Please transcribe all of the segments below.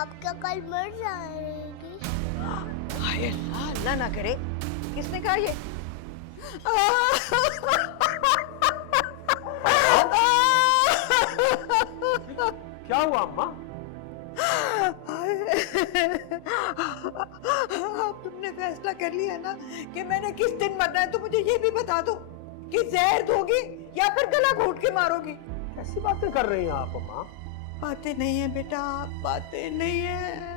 आप क्या कल मर जाएगी? हाय अल्लाह, अल्लाह ना करे। किसने कहा ये? क्या हुआ अम्मा? अब तुमने फैसला कर लिया ना कि मैंने किस दिन मरना है, तो मुझे ये भी बता दो कि जहर दोगी या फिर गला घोट के मारोगी। ऐसी बातें कर रही हैं आप अम्मा? बातें नहीं है बेटा, बातें नहीं है,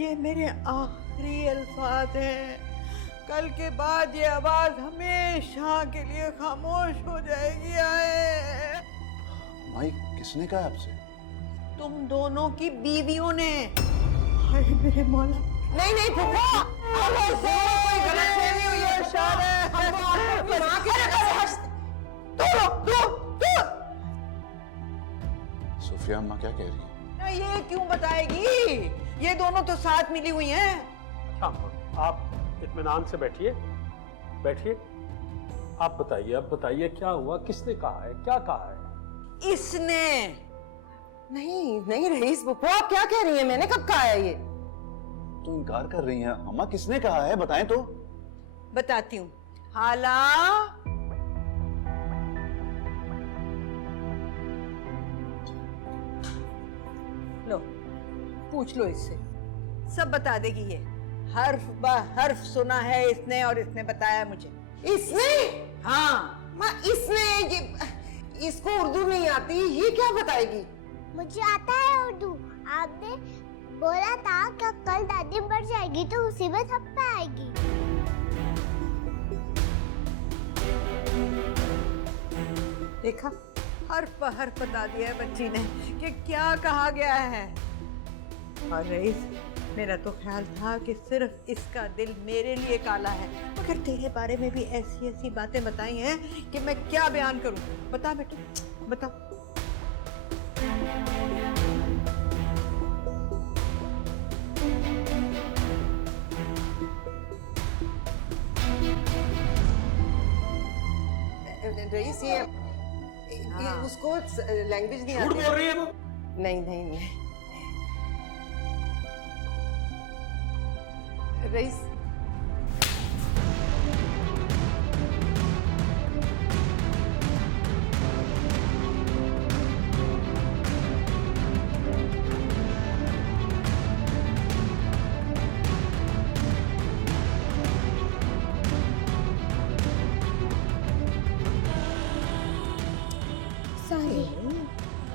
ये मेरे आखिरी अल्फाज हैं। कल के बाद ये आवाज हमेशा के लिए खामोश हो जाएगी। आए माई, किसने कहा आपसे? तुम दोनों की बीवियों ने। हाय मेरे मौला। नहीं नहीं फूफा, कोई गलतफहमी हुई है, इशारा है। सुफिया अम्मा क्या कह रही है? ना ये क्यों बताएगी? ये दोनों तो साथ मिली हुई हैं। अच्छा अम्मा, आप इत्मीनान से बैठिए, बैठिए। आप बताइए, अब बताइए क्या हुआ, किसने कहा है, क्या कहा है? इसने। नहीं नहीं रईस बुप्पो, आप क्या कह रही हैं? मैंने कब कहा है ये? तो इनकार कर रही हैं अम्मा, किसने कहा है बताएं तो। बताती हूँ। हाला, लो पूछ लो इससे, सब बता देगी ये। हर्फ ब हर्फ सुना है इसने और इसने बताया मुझे। इसने? हाँ। माँ इसने ये, इसको उर्दू नहीं आती, ये क्या बताएगी? मुझे आता है उर्दू। आपने बोला था कि कल दादी मर जाएगी तो मुसीबत हम पे आएगी। देखा, हर्फ ब हर्फ बता दिया है बच्ची ने कि क्या कहा गया है। और रईस, मेरा तो ख्याल था कि सिर्फ इसका दिल मेरे लिए काला है, मगर तेरे बारे में भी ऐसी ऐसी बातें बताई हैं कि मैं क्या बयान करूं। बता बेटा, बता। रईस ये उसको लैंग्वेज नहीं झूठ आती। बोल रही है वो? नहीं नहीं नहीं रईस,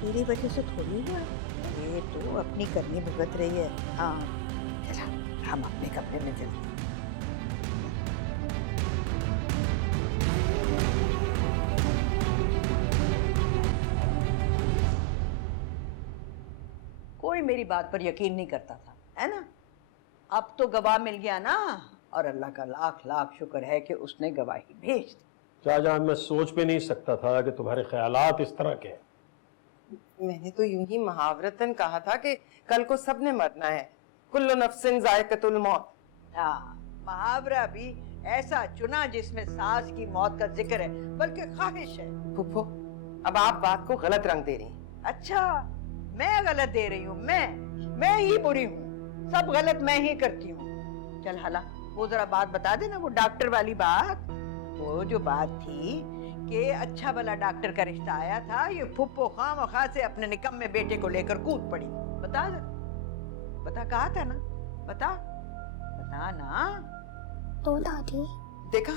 तेरी वजह से थोड़ी हुआ, ये तो अपनी करनी भुगत रही है। हाँ चला, हम अपने कमरे में चलते हैं। कोई मेरी बात पर यकीन नहीं करता था, है ना? अब तो गवाह मिल गया ना, और अल्लाह का लाख लाख शुक्र है कि उसने गवाही भेज दी। शाहजहां, मैं सोच भी नहीं सकता था कि तुम्हारे ख्यालात इस तरह के हैं। मैंने तो यूं ही मुहावरतन कहा था कि कल को सबने मरना है, कुल्लु नफ्सिन जायकतुल मौत। हाँ, मुहावरा भी ऐसा चुना जिसमें सास की मौत का जिक्र है, बल्कि ख्वाहिश है। फूफो, अब आप बात को गलत रंग दे रही हैं। अच्छा, मैं गलत दे रही हूँ? मैं ही बुरी हूँ, सब गलत मैं ही करती हूँ। चल हाला, वो जरा बात बता देना, वो डॉक्टर वाली बात। वो जो बात थी कि अच्छा भला डॉक्टर का रिश्ता आया था, ये फुप्पो खामखा से अपने निकम्मे बेटे को लेकर कूद पड़ी। बता दे, बता, कहा था ना, बता बता ना। तो दादी, देखा?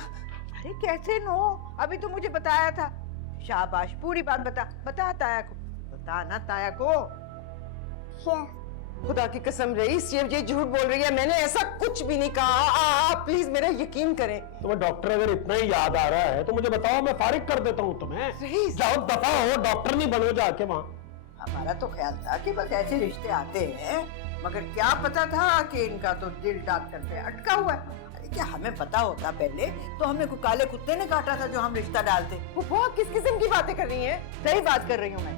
अरे कैसे नो, अभी तो मुझे बताया था। शाबाश, पूरी बात बता, बता ताया को, बता ना ताया को। खुदा की कसम रईस, ये झूठ बोल रही है, मैंने ऐसा कुछ भी नहीं कहा। आप प्लीज मेरा यकीन करें। तुम्हें डॉक्टर अगर इतना ही याद आ रहा है तो मुझे बताओ, मैं फारिग कर देता हूँ तुम्हें। रईस, जाओ दफा हो, डॉक्टर नहीं बनो जाके वहाँ। हमारा तो ख्याल था कि बस ऐसे रिश्ते आते हैं, मगर क्या पता था कि इनका तो दिल डॉक्टर पे अटका हुआ है। अरे क्या हमें पता होता पहले तो हमें को काले कुत्ते ने काटा था जो हम रिश्ता डालते। फूफो आप किस किस्म की बातें कर रही हैं? सही बात कर रही हूँ मैं।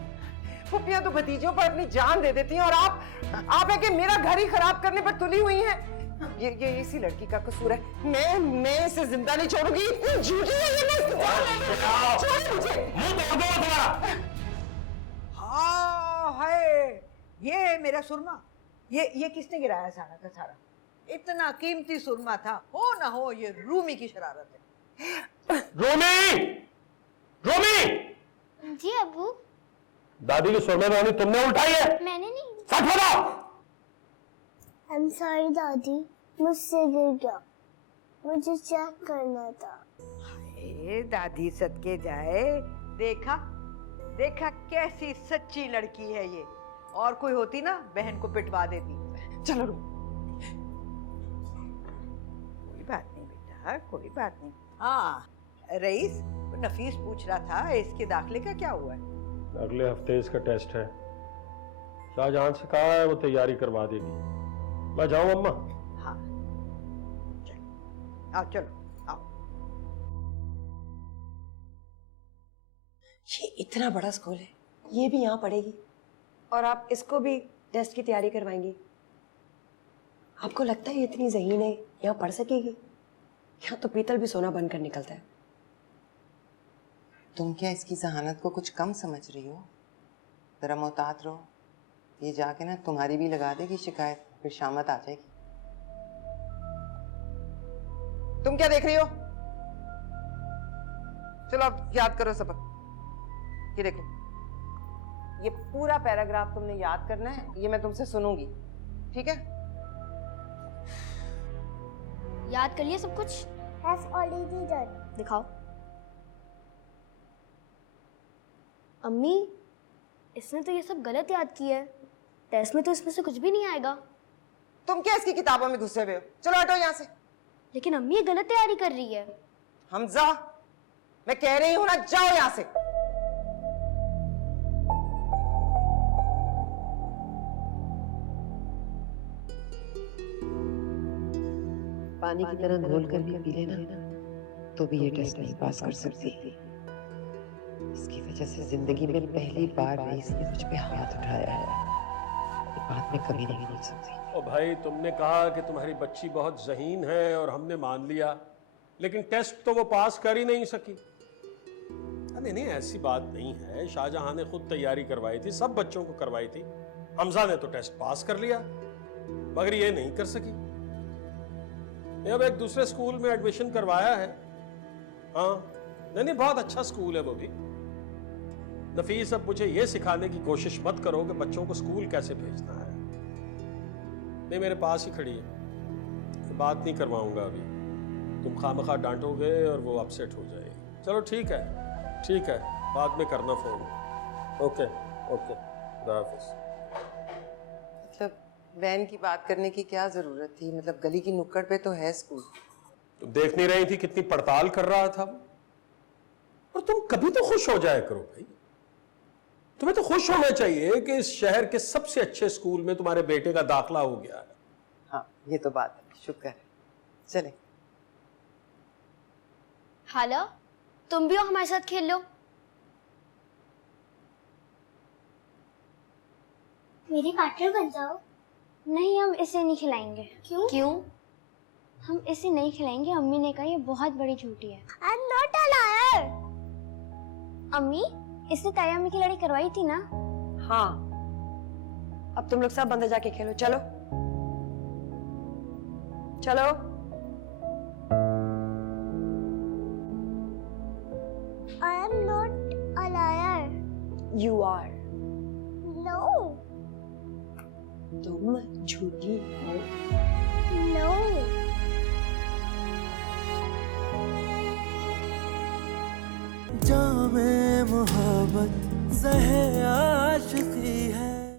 फूफियां तो भतीजों पर अपनी जान दे देती हैं, और आप है कि मेरा घर ही खराब करने पर तुली हुई हैं। ये इसी लड़की का कसूर है। मैं इसे जिंदा नहीं छोड़ूंगी। इतनी झूठी है ये, मैं छोड़ मुझे। हाँ है, ये मेरा सुरमा, ये किसने गिराया सारा का सारा? इतना कीमती सुरमा था, हो ना हो ये रूमी की शरारत है। रोमी, रोमी, जी अबू। दादी की सुरमे रोनी तुमने उठाई है? मैंने नहीं। सच बताओ। I'm sorry दादी, मुझसे गिर गया, मुझे चेक करना था। हाय दादी सदके जाए, देखा देखा कैसी सच्ची लड़की है ये। और कोई होती ना बहन को पिटवा देती। चलो रो। कोई बात नहीं बेटा, कोई बात नहीं। हाँ रईस, नफीस पूछ रहा था इसके दाखिले का क्या हुआ है? अगले हफ्ते इसका टेस्ट है। शाहजहां से कहा है वो तैयारी करवा देगी। मैं जाऊं अम्मा? हाँ चलो आओ, चलो आओ। ये इतना बड़ा स्कूल है, ये भी यहाँ पढ़ेगी और आप इसको भी टेस्ट की तैयारी करवाएंगी? आपको लगता है ये इतनी ज़हीन है, यहाँ पढ़ सकेगी? यहाँ तो पीतल भी सोना बनकर निकलता है। तुम क्या इसकी जहानत को कुछ कम समझ रही हो? जरा मोहतात रहो, ये जाके ना तुम्हारी भी लगा देगी शिकायत, फिर शामत आ जाएगी। तुम क्या देख रही हो? चलो अब याद करो सबक। ये देखो, ये पूरा पैराग्राफ तुमने याद करना है, ये मैं तुमसे सुनूंगी, ठीक है? याद कर लिया सब कुछ? Has already done. दिखाओ। अम्मी, इसने तो ये सब गलत याद किया है। टेस्ट में तो इसमें से कुछ भी नहीं आएगा। तुम क्या इसकी किताबों में घुसे हुए हो? चलो हटो यहाँ से। लेकिन अम्मी ये गलत तैयारी कर रही है। हमजा, मैं कह रही हूं ना, जाओ यहाँ से। पानी की तरह घोल कर भी पी लेना तो भी ये टेस्ट नहीं पास कर सकती। इसकी वजह से जिंदगी में पहली बार रईस ने मुझ पे हाथ उठाया है। ये बात मैं कभी नहीं भूल सकती। ओ भाई, तुमने कहा कि तुम्हारी बच्ची बहुत ज़हीन है और हमने मान लिया, लेकिन टेस्ट तो वो पास कर ही नहीं सकी। नहीं नहीं, ऐसी बात नहीं है। शाहजहां ने खुद तैयारी करवाई थी, सब बच्चों को करवाई थी। हमजा ने तो टेस्ट पास कर लिया, मगर ये नहीं कर सकी। अब एक दूसरे स्कूल में एडमिशन करवाया है। हाँ नहीं, बहुत अच्छा स्कूल है वो भी। नफीस, अब मुझे ये सिखाने की कोशिश मत करो कि बच्चों को स्कूल कैसे भेजना है। नहीं, मेरे पास ही खड़ी है, बात नहीं करवाऊंगा अभी। तुम खामखा डांटोगे और वो अपसेट हो जाएगी। चलो ठीक है, ठीक है, बाद में करना फोन। ओके ओके, खुदा हाफिज़। मतलब वैन की बात करने की क्या जरूरत थी? मतलब गली की नुक्कड़ पे तो है स्कूल। तुम देख नहीं रही थी कितनी पड़ताल कर रहा था? और तुम कभी तो खुश हो जाया करो भाई। तुम्हें तो खुश होना चाहिए कि इस शहर के सबसे अच्छे स्कूल में तुम्हारे बेटे का दाखला हो गया है। हाँ ये तो बात है, शुक्र है। चले। हाला, तुम भी हो हमारे साथ खेल लो। मेरी पार्टनर बन जाओ। नहीं, हम इसे नहीं खिलाएंगे। क्यों? क्यों? हम इसे नहीं खिलाएंगे। अम्मी ने कहा ये बहुत बड़ी झूठी है। I'm not a liar. अम्मी, इसने ताया अम्मी की लड़ाई करवाई थी ना? हाँ, अब तुम लोग सब अंदर जाके खेलो। चलो चलो। I am not a liar. You are. No. तुम झूठी हो। No. जामे मोहब्बत ज़हे आशिक़ी है।